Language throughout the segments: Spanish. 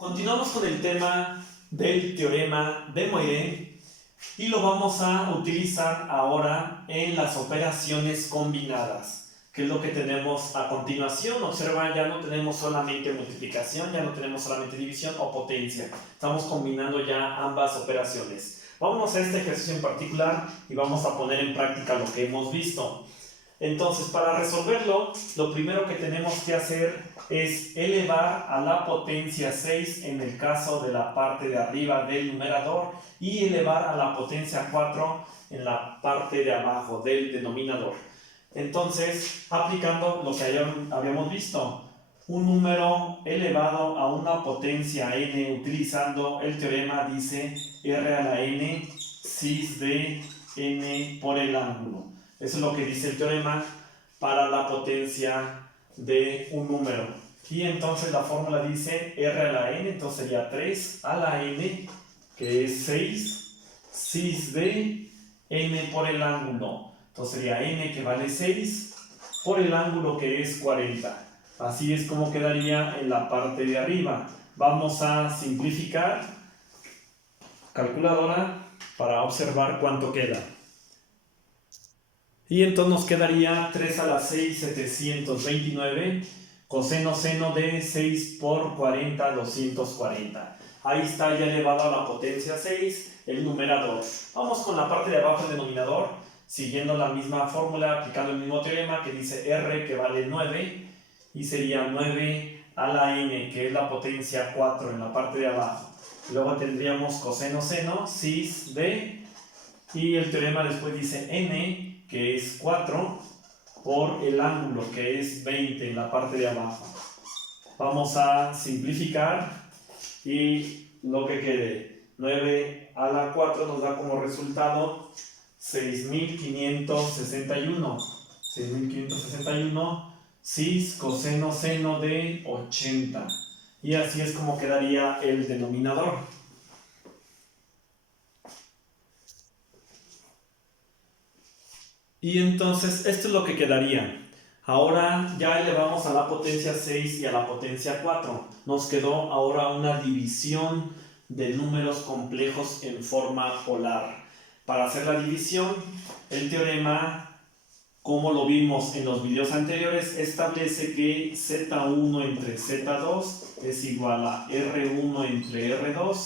Continuamos con el tema del teorema de Moiré y lo vamos a utilizar ahora en las operaciones combinadas, que es lo que tenemos a continuación. Observa, ya no tenemos solamente multiplicación, ya no tenemos solamente división o potencia. Estamos combinando ya ambas operaciones. Vámonos a este ejercicio en particular y vamos a poner en práctica lo que hemos visto. Entonces, para resolverlo, lo primero que tenemos que hacer es elevar a la potencia 6 en el caso de la parte de arriba del numerador y elevar a la potencia 4 en la parte de abajo del denominador. Entonces, aplicando lo que habíamos visto, un número elevado a una potencia n utilizando el teorema dice r a la n cis de n por el ángulo. Eso es lo que dice el teorema para la potencia de un número. Y entonces la fórmula dice r a la n, entonces sería 3 a la n, que es 6, cis de n por el ángulo. Entonces sería n, que vale 6, por el ángulo, que es 40. Así es como quedaría en la parte de arriba. Vamos a simplificar. Calculadora para observar cuánto queda. Y entonces nos quedaría 3 a la 6, 729, coseno seno de 6 por 40, 240. Ahí está ya elevado a la potencia 6 el numerador. Vamos con la parte de abajo del denominador, siguiendo la misma fórmula, aplicando el mismo teorema que dice r, que vale 9, y sería 9 a la n, que es la potencia 4 en la parte de abajo. Luego tendríamos coseno seno, cis de, y el teorema después dice n, que es 4, por el ángulo, que es 20 en la parte de abajo. Vamos a simplificar y lo que quede, 9 a la 4 nos da como resultado 6561. 6561 cis coseno seno de 80. Y así es como quedaría el denominador. Y entonces esto es lo que quedaría. Ahora ya elevamos a la potencia 6 y a la potencia 4. Nos quedó ahora una división de números complejos en forma polar. Para hacer la división, el teorema, como lo vimos en los videos anteriores, establece que Z1 entre Z2 es igual a R1 entre R2,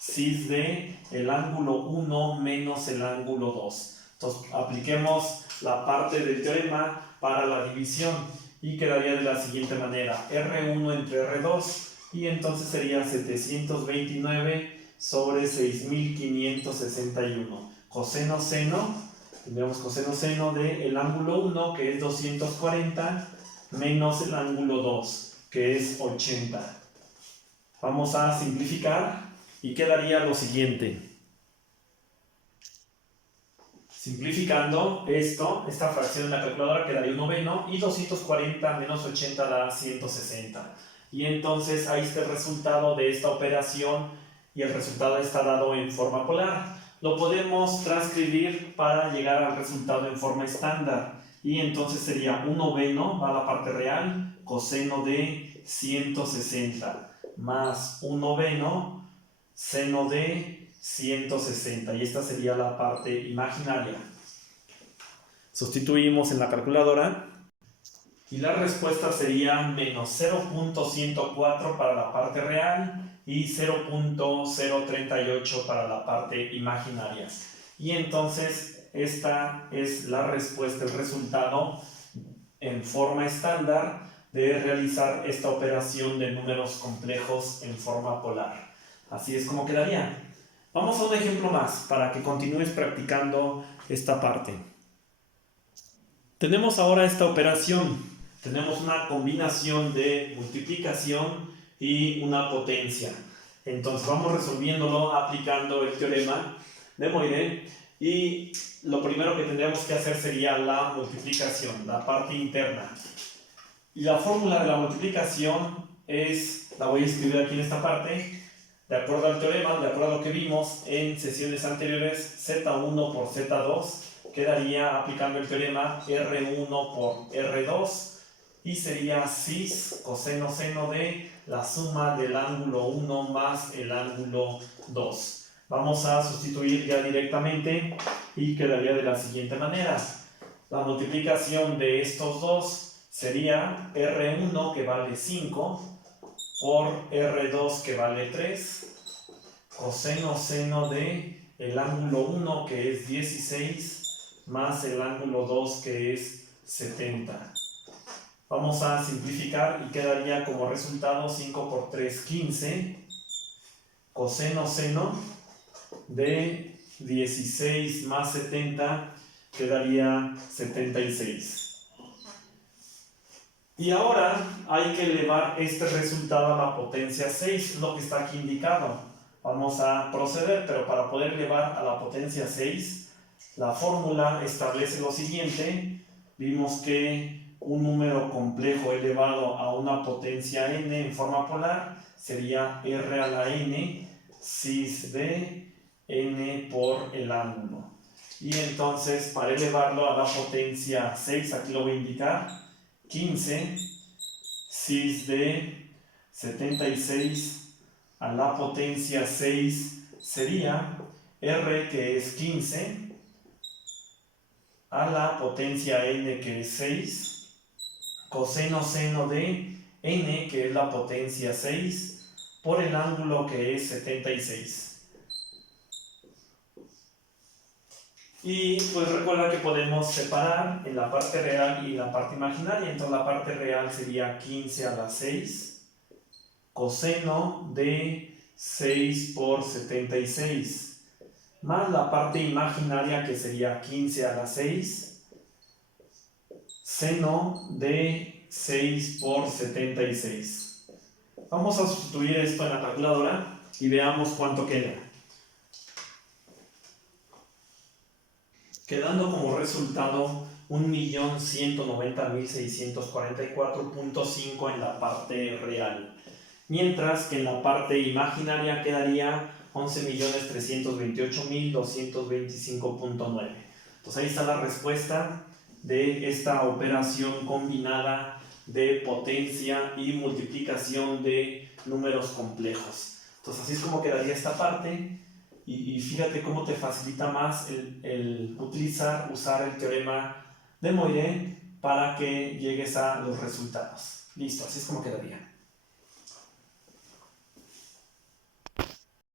cis de el ángulo 1 menos el ángulo 2. Entonces, apliquemos la parte del teorema para la división y quedaría de la siguiente manera: R1 entre R2, y entonces sería 729 sobre 6561. Coseno seno, tendríamos coseno seno del ángulo 1, que es 240, menos el ángulo 2, que es 80. Vamos a simplificar y quedaría lo siguiente. Simplificando esta fracción en la calculadora quedaría un noveno, y 240 menos 80 da 160. Y entonces ahí está el resultado de esta operación, y el resultado está dado en forma polar. Lo podemos transcribir para llegar al resultado en forma estándar. Y entonces sería un noveno, va a la parte real, coseno de 160, más un noveno, seno de 160, y esta sería la parte imaginaria. Sustituimos en la calculadora y la respuesta sería menos 0.104 para la parte real y 0.038 para la parte imaginaria. Y entonces esta es la respuesta, el resultado en forma estándar de realizar esta operación de números complejos en forma polar. Así es como quedaría. Vamos a un ejemplo más para que continúes practicando esta parte. Tenemos ahora esta operación. Tenemos una combinación de multiplicación y una potencia. Entonces vamos resolviéndolo aplicando el teorema de Moiré, y lo primero que tendríamos que hacer sería la multiplicación, la parte interna. Y la fórmula de la multiplicación la voy a escribir aquí en esta parte. De acuerdo al teorema, de acuerdo a lo que vimos en sesiones anteriores, Z1 por Z2 quedaría, aplicando el teorema, R1 por R2, y sería cis coseno seno de la suma del ángulo 1 más el ángulo 2. Vamos a sustituir ya directamente y quedaría de la siguiente manera. La multiplicación de estos dos sería R1 que vale 5 por R2 que vale 3, coseno seno de el ángulo 1 que es 16 más el ángulo 2 que es 70. Vamos a simplificar y quedaría como resultado 5 por 3, 15, coseno seno de 16 más 70 quedaría 76. Y ahora hay que elevar este resultado a la potencia 6, lo que está aquí indicado. Vamos a proceder, pero para poder elevar a la potencia 6, la fórmula establece lo siguiente. Vimos que un número complejo elevado a una potencia n en forma polar sería r a la n cis de n por el ángulo. Y entonces, para elevarlo a la potencia 6, aquí lo voy a indicar, 15 cis de 76 a la potencia 6 sería r, que es 15, a la potencia n, que es 6, coseno seno de n, que es la potencia 6, por el ángulo, que es 76. Y pues recuerda que podemos separar en la parte real y la parte imaginaria. Entonces la parte real sería 15 a la 6, coseno de 6 por 76, más la parte imaginaria, que sería 15 a la 6, seno de 6 por 76. Vamos a sustituir esto en la calculadora y veamos cuánto queda. Quedando como resultado 1.190.644.5 en la parte real, mientras que en la parte imaginaria quedaría 11.328.225.9. Entonces ahí está la respuesta de esta operación combinada de potencia y multiplicación de números complejos. Entonces así es como quedaría esta parte. Y fíjate cómo te facilita más el usar el teorema de Moiré para que llegues a los resultados. Listo, así es como quedaría.